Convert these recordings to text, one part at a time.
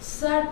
Sir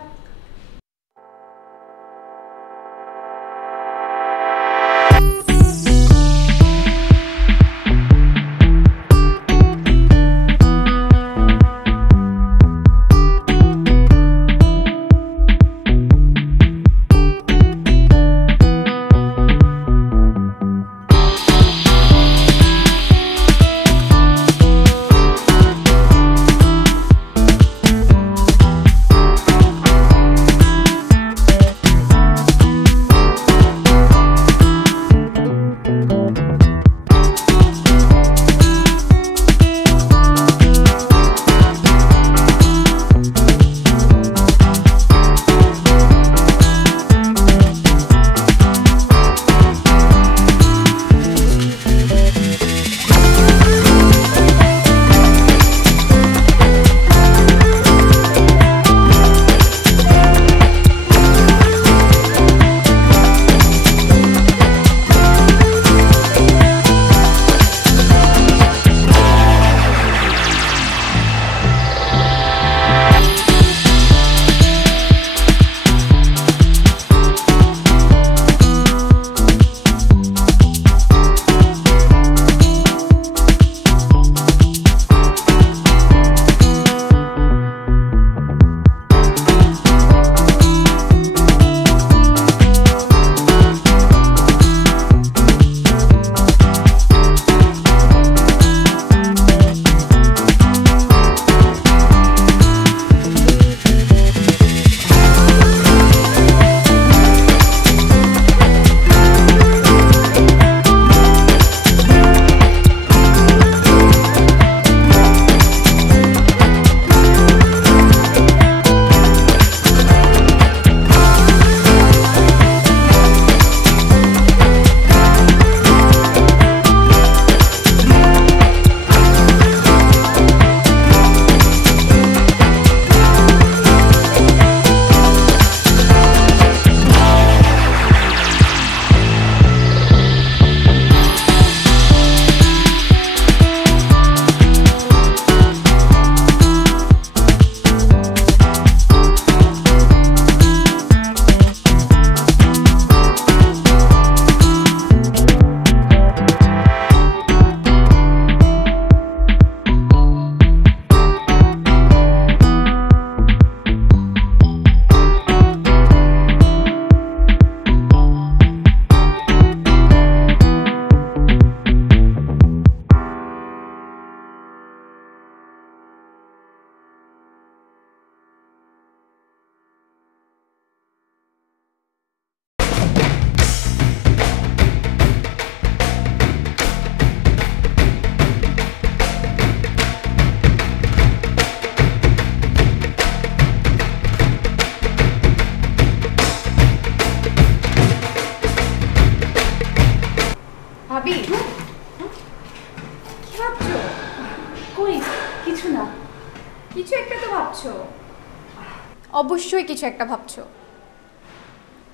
অবশ্যই কিছু একটা ভাবছো।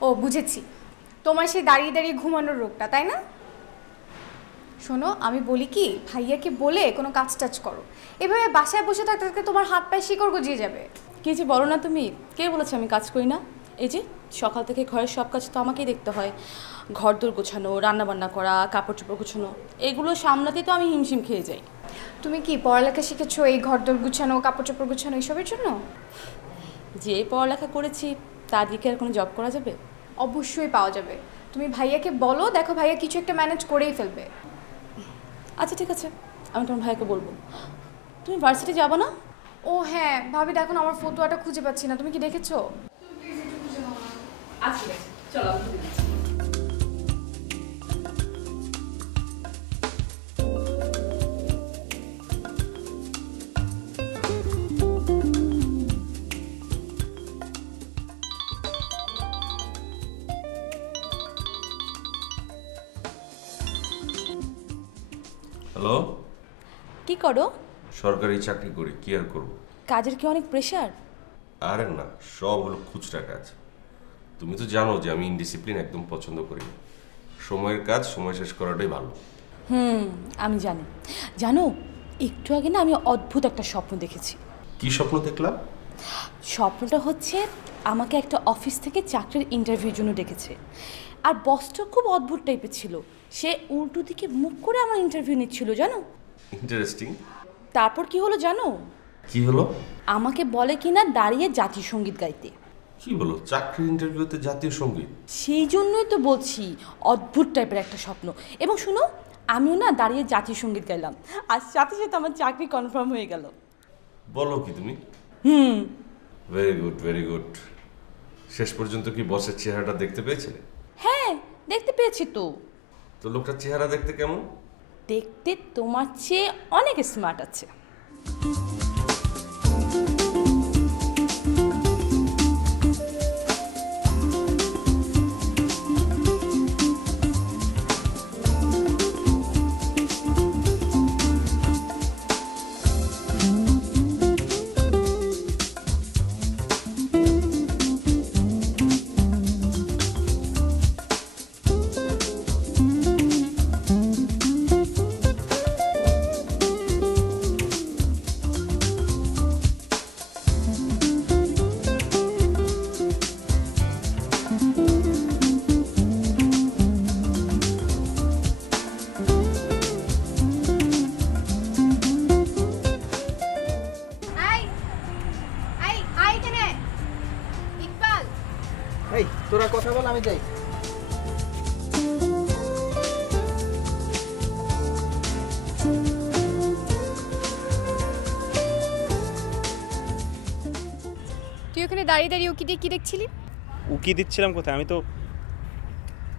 ও বুঝেছি, তোমার সেই দাঁড়িয়ে দাঁড়িয়ে ঘুমানোর রোগটা, তাই না? শোনো, আমি বলি কি, ভাইয়াকে বলে কোনো কাজ টাজ করো। এভাবে বাসায় বসে থাকতে থাকতে তোমার হাত পায়ে শিকড় গজিয়ে যাবে। কি যে বলো না তুমি, কে বলেছে আমি কাজ করি না? এই যে সকাল থেকে ঘরের সব কাজ তো আমাকেই দেখতে হয়। ঘর দোর গোছানো, রান্নাবান্না করা, কাপড় চোপড় গোছানো, এগুলো সামলাতেই তো আমি হিমশিম খেয়ে যাই। তুমি কি পড়ালেখা শিখেছো এই ঘর দোর গুছানো, কাপড় চোপড় গুছানো এইসবের জন্য? যে পড়ালেখা করেছি তার দিকে আর কোনো জব করা যাবে? অবশ্যই পাওয়া যাবে। তুমি ভাইয়াকে বলো, দেখো ভাইয়া কিছু একটা ম্যানেজ করেই ফেলবে। আচ্ছা ঠিক আছে, আমি তোমার ভাইকে বলবো। তুমি ভার্সিটি যাবো না? ও হ্যাঁ ভাবি, দেখো না আমার ফতুয়াটা খুঁজে পাচ্ছি না, তুমি কি দেখেছো? আচ্ছা চলো। হ্যালো, কি করো? সরকারি চাকরি করি, কি আর করব। কাজের কি অনেক প্রেশার? আরে না, সব হলো খুচরা কাজ। তুমি তো জানো যে আমি ইনডিসিপ্লিন একদম পছন্দ করি না। সময়ের কাজ সময় শেষ করাটাই ভালো। আমি জানি। জানো, একটু আগে না আমি অদ্ভুত একটা স্বপ্ন দেখেছি। কি স্বপ্ন দেখলাম? স্বপ্নটা হচ্ছে আমাকে একটা অফিস থেকে চাকরির ইন্টারভিউর জন্য ডেকেছে, আর বসটা খুব অদ্ভুত টাইপের ছিল। সে উল্টো দিকে মুখ করে আমার ইন্টারভিউ নিচ্ছিল জানো। ইন্টারেস্টিং। তারপর কি হলো জানো? কি হলো? আমাকে বলে কিনা দাঁড়িয়ে জাতীয় সঙ্গীত গাইতে। কি বলো, চাকরির ইন্টারভিউতে জাতীয় সঙ্গীত? সেই জন্যই তো বলছি অদ্ভুত টাইপের একটা স্বপ্ন। এবং শুনো, আমিও না দাঁড়িয়ে জাতীয় সঙ্গীত গাইলাম, আর সাথে সাথে আমার চাকরি কনফার্ম হয়ে গেল। বলো কি তুমি? Very good, very good. শেষ পর্যন্ত কি বসের চেহারাটা দেখতে পেয়েছিলে? হ্যাঁ, দেখতে পেয়েছি তো। তো লোকটার চেহারা দেখতে কেমন? দেখতে তোমার চেয়ে অনেক স্মার্ট আছে। এই তোরা কথা বল, আমি যাই। তুই ওখানে দাঁড়িয়ে দাঁড়িয়ে উকি দিয়ে কি দেখছিলি? উকি দিচ্ছিলাম কোথায়? আমি তো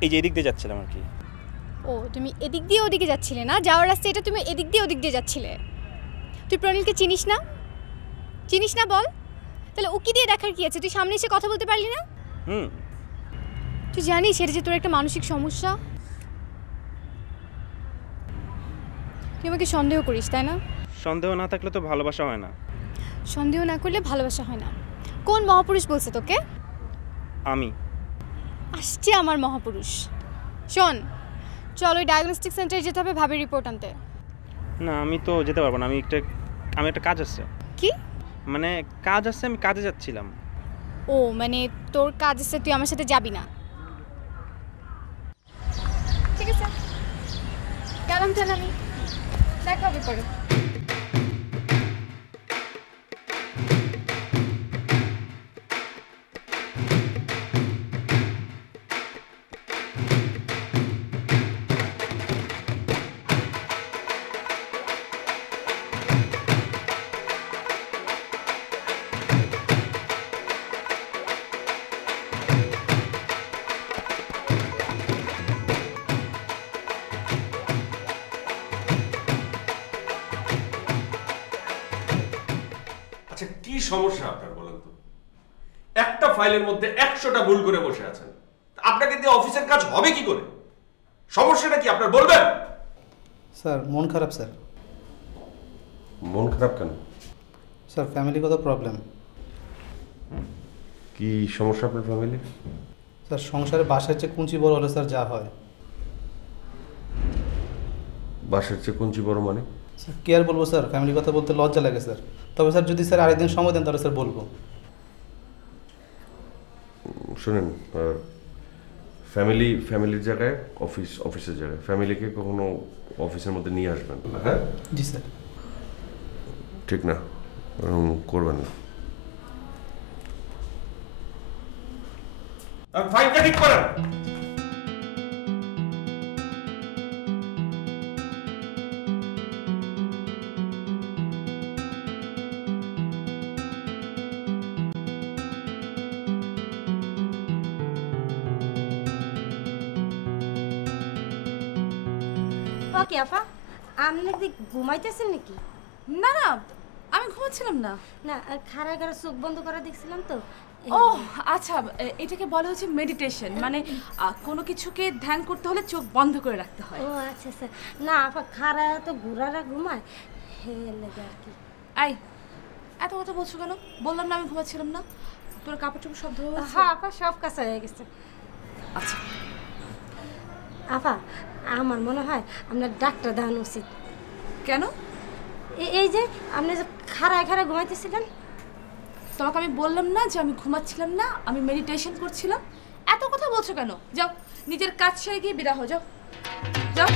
এই যে এদিক দিয়ে যাচ্ছিলাম আর কি। ও, তুমি এদিক দিয়ে ওদিকে যাচ্ছিলে না, যাওয়ার রাস্তা এটা, তুমি এদিক দিয়ে ওদিক দিয়ে যাচ্ছিলে। তুই প্রণীলকে চিনিস না? চিনিস না বল? তাহলে উকি দিয়ে দেখার কি আছে? তুই সামনে এসে কথা বলতে পারলি না? তুই জানিস এটা যে তোর একটা মানসিক সমস্যা? তুই আমাকে সন্দেহ করিস তাই না? সন্দেহ না থাকলে তো ভালোবাসা হয় না। সন্দেহ না করলে ভালোবাসা হয় না। কোন মহাপুরুষ বলছে তোকে? আমি আসছে আমার মহাপুরুষ। শোন, চল ওই ডায়াগনস্টিক সেন্টারে যেতে হবে ভাবির রিপোর্ট আনতে। না, আমি তো যেতে পারবো না। আমি একটা কাজ আছে। কি মানে কাজ আছে, আমি কাজে যাচ্ছিলাম। ও মানে তোর কাজ আছে, তুই আমার সাথে যাবি না? ঠিক আছে, গেলাম তাহলে আমি। দেখা হবে পরে। আচ্ছা, কি সমস্যা আপনার বলেন তো? একটা ফাইলের মধ্যে 100টা ভুল করে বসে আছেন, আপনাকে দিয়ে অফিসের কাজ হবে কি করে? সমস্যাটা কি আপনার বলবেন? স্যার মন খারাপ স্যার। মন খারাপ কেন? স্যার ফ্যামিলিগত প্রবলেম। কি সমস্যা আপনার ফ্যামিলি? স্যার সংসারে বাসার চেয়ে কুঞ্চি বড় হলে স্যার যা হয়। বাসার চেয়ে কুঞ্চি বড় মানে? স্যার কি আর বলবো স্যার, ফ্যামিলির কথা বলতে লজ্জা লাগে স্যার। তবে স্যার যদি স্যার আরেকদিন সময় দেন তাহলে স্যার বলবো। শুনেন, ফ্যামিলির জায়গায় অফিসের জায়গায়। ফ্যামিলিকে কখনো অফিসের মধ্যে নিয়ে আসবেন না। হ্যাঁ জি স্যার। ঠিক না, এরকম করবেন না। ফাইলটা ঠিক করেন। ওকে আপা, আপনি নাকি ঘুমাইতেছেন নাকি? না না, আমি ঘুমাচ্ছিলাম না। না, আর খাড়া খাড়া চোখ বন্ধ করা দেখছিলাম তো। ও আচ্ছা, এটাকে বলা হচ্ছে মেডিটেশন। মানে কোনো কিছুকে ধ্যান করতে হলে চোখ বন্ধ করে রাখতে হয়। ও আচ্ছা আচ্ছা। না আপা, খাড়া তো ঘোড়ারা ঘুমায়, হে লাগে আর কি। আই, এত কথা বলছো কেন? বললাম না আমি ঘুমাচ্ছিলাম না। তোর কাপড় চোপড় সব ধোয়া হয়েছে? হ্যাঁ আপা, সব কাজ হয়ে গেছে। আচ্ছা আপা, আমার মনে হয় আপনার ডাক্তার দেখানো উচিত। কেন? এই যে আপনি যে খাড়ায় খাড়ায় ঘুমাইতেছিলেন। তোমাকে আমি বললাম না যে আমি ঘুমাচ্ছিলাম না, আমি মেডিটেশন করছিলাম? এত কথা বলছো কেন? যাও নিজের কাজ সেরে গিয়ে বিদা হও, যাও যাও।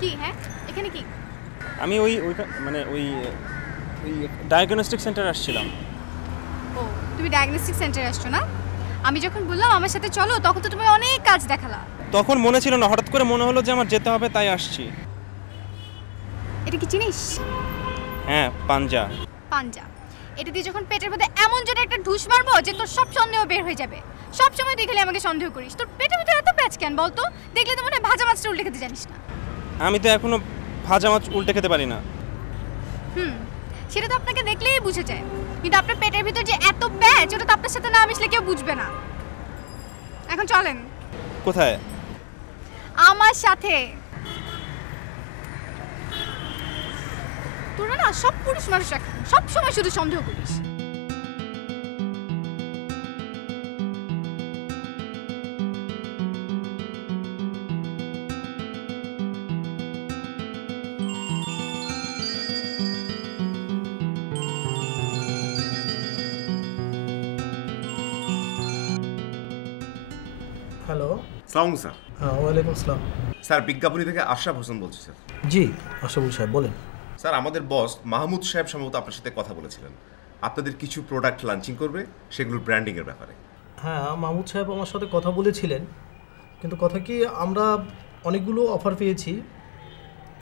কি হ্যাঁ এখানে কি? আমি ওই মানে ওই ওই ডায়াগনস্টিক সেন্টার আসছিলাম। ও তুমি ডায়াগনস্টিক সেন্টারে আসছো না? আমি যখন বললাম আমার সাথে চলো তখন তো তুমি অনেক কাজ দেখালা। তখন মনে ছিল না, হঠাৎ করে মনে হলো যে আমার যেতে হবে, তাই আসছি। এটা কি চিনিস? হ্যাঁ, পাঞ্জা। পাঞ্জা। এটা দিয়ে যখন পেটের মধ্যে এমন জোরে একটা ঢুস মারবো যে তোর সব সন্দেহ বের হয়ে যাবে। সব সময় তুই খালি আমাকে সন্দেহ করিস। তোর পেটের ভিতরে এত প্যাচ কেন বলতো? দেখলে তো মনে হয় ভাজা মাছটা উল্টে খেতে জানিস না। আমি তো এখনো ভাজা মাছ উল্টে খেতে পারি না। সেটা তো আপনাকে দেখলেই বুঝে যায়, কিন্তু আপনার পেটের ভিতর যে এত প্যাচ ওটা তো আপনার সাথে না মিশলে কেউ বুঝবে না। এখন চলেন। কোথায়? আমার সাথে। তোরা না সব পুরুষ মানুষ সব সময় শুধু সন্দেহ করিস। হ্যালো। সালাম স্যার। হ্যাঁ, ওয়ালাইকুম আসসালাম। স্যার, বিজ্ঞাপনী থেকে আশরাফ হোসেন বলছি স্যার। জি আশরাফুল সাহেব বলেন। স্যার, আমাদের বস মাহমুদ সাহেব সম্ভবত আপনার সাথে কথা বলেছিলেন আপনাদের কিছু প্রোডাক্ট লঞ্চিং করবে, সেগুলোর ব্র্যান্ডিংয়ের ব্যাপারে। হ্যাঁ, মাহমুদ সাহেব আমার সাথে কথা বলেছিলেন, কিন্তু কথা কি আমরা অনেকগুলো অফার পেয়েছি,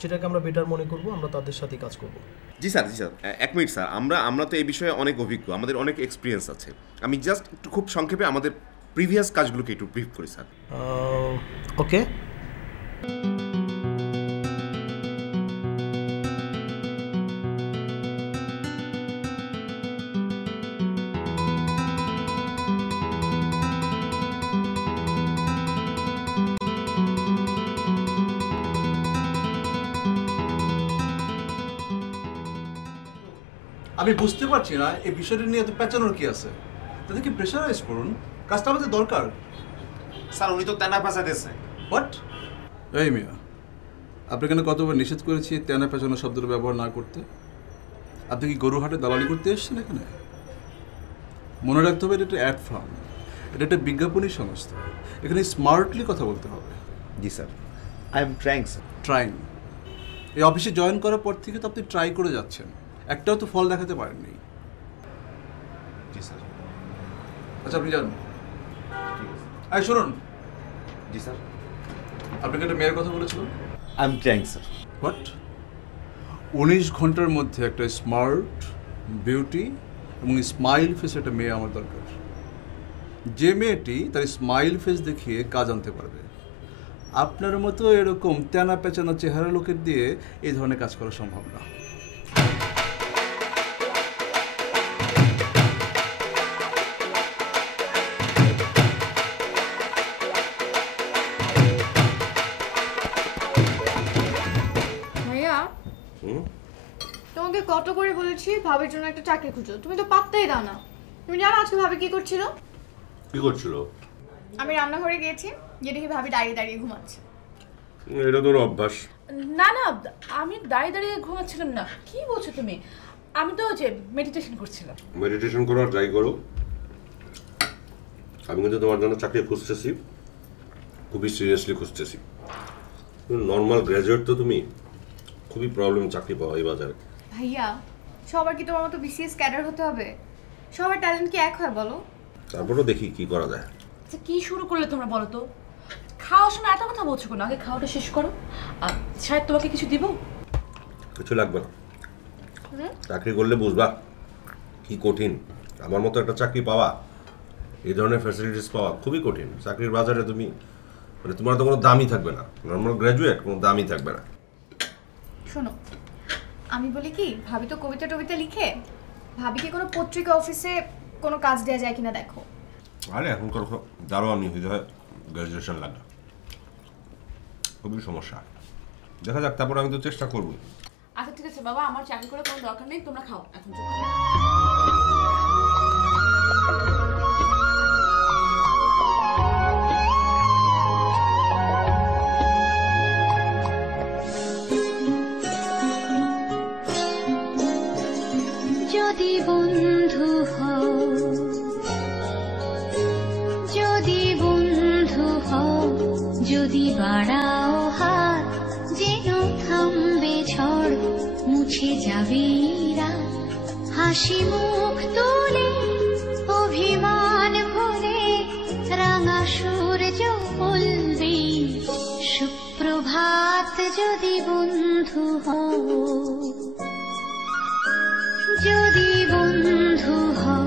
যেটাকে আমরা বেটার মনে করব, আমরা তাদের সাথে কাজ করব। জি স্যার, জি স্যার, এক মিনিট স্যার। আমরা তো এই বিষয়ে অনেক অভিজ্ঞ, আমাদের অনেক এক্সপিরিয়েন্স আছে। আমি জাস্ট একটু খুব সংক্ষেপে আমাদের প্রিভিয়াস কাজগুলোকে একটু ব্রিফ করি স্যার। ওকে। আমি বুঝতে পারছি না এই বিষয়টা নিয়ে এত পেঁচানোর কি আছে। তাদেরকে প্রেশারাইজ করুন, কাজটা আমাদের দরকার। স্যার, উনি তো তেনা পেঁচা দিয়েছে। হোয়াট? এই মিয়া, আপনাকে কেন কতবার নিষেধ করেছি তেনা পেঁচানো শব্দের ব্যবহার না করতে? আপনি কি গরুহাটে দালালি করতে এসেছেন এখানে? মনে রাখতে হবে এটা একটা অ্যাড ফার্ম, এটা একটা বিজ্ঞাপনী সংস্থা। এখানে স্মার্টলি কথা বলতে হবে। জি sir, I am trying sir. Trying? এই অফিসে জয়েন করার পর থেকে তো আপনি ট্রাই করে যাচ্ছেন, একটাও তো ফল দেখাতে পারেননি। জি স্যার। আচ্ছা, আপনি যান। এই শুনুন। জি স্যার। আপনাকে একটা মেয়ের কথা বলেছিলাম। I am trying sir. What? 19 ঘন্টার মধ্যে একটা স্মার্ট, বিউটি এবং স্মাইল ফেস একটা মেয়ে আমার দরকার, যে মেয়েটি তার স্মাইল ফেস দেখিয়ে কাজ আনতে পারবে। আপনার মতো এরকম তেনা পেঁচানো চেহারা লোকের দিয়ে এই ধরনের কাজ করা সম্ভব না। ভাইয়া, তোমাকে কত করে বলেছি ভাবির জন্য একটা চাকরি খুঁজো, তুমি তো পাত্তাই দাও না। তুমি জানো আজকে ভাবি কি করছিল? কি করছিল? আমি রান্নাঘরে গিয়েছি, গিয়ে দেখি ভাবি দাঁড়িয়ে দাঁড়িয়ে ঘুমাচ্ছে। এটা তোর অভ্যাস। না না, আমি দাঁড়িয়ে দাঁড়িয়ে ঘুমাচ্ছিলাম না। কি বলছো তুমি? আমি তো যে মেডিটেশন করছিলাম। মেডিটেশন করার ট্রাই করো। আমি কিন্তু তোমার জন্য চাকরি খুঁজতেছি, খুবই সিরিয়াসলি খুঁজতেছি। নর্মাল গ্র্যাজুয়েট তো তুমি, খুবই প্রবলেম চাকরি পাওয়া এই বাজারে। ভাইয়া, সবার কি তোমার মতো বিসিএস ক্যাডার হতে হবে? সবার ট্যালেন্ট কি এক হয় বলো? তারপরও দেখি কি করা যায়। আচ্ছা, কি শুরু করলে তোমরা বলো তো? খাওয়ার সময় এত কথা বলছো কেন? আগে খাওয়াটা শেষ করো। সাহেব তোমাকে কিছু দিব? কিছু লাগবে না, চাকরি করলে বুঝবা কি কঠিন। আমার মতো একটা চাকরি পাওয়া, এই ধরনের ফ্যাসিলিটিস পাওয়া খুবই কঠিন। চাকরির বাজারে তুমি মানে তোমার তো কোনো দামই থাকবে না, নর্মাল গ্র্যাজুয়েট কোনো দামই থাকবে না। শোনো, আমি বলি কি, ভাবি তো কবিতা টবিতা লিখে, ভাবিকে কোনো পত্রিকা অফিসে কোনো কাজ দেওয়া যায় কিনা দেখো। আরে এখনকার দারোয়ানি হয়ে যায়, গ্র্যাজুয়েশন লাগে, খুবই সমস্যা। দেখা যাক, তারপর আমি তো চেষ্টা করবই। আচ্ছা ঠিক আছে বাবা, আমার চাকরি করে কোনো দরকার নেই, তোমরা খাও এখন। যদি বন্ধু হও, যদি বন্ধু হও, যদি বাড়াও হাত, যেন থামবে ঝড়, মুছে যাবে রাত, হাসি মুখ তুলে অভিমান ভুলে রাঙা সূর্য বলবে সুপ্রভাত। যদি বন্ধু হও, যদি বন্ধু হও।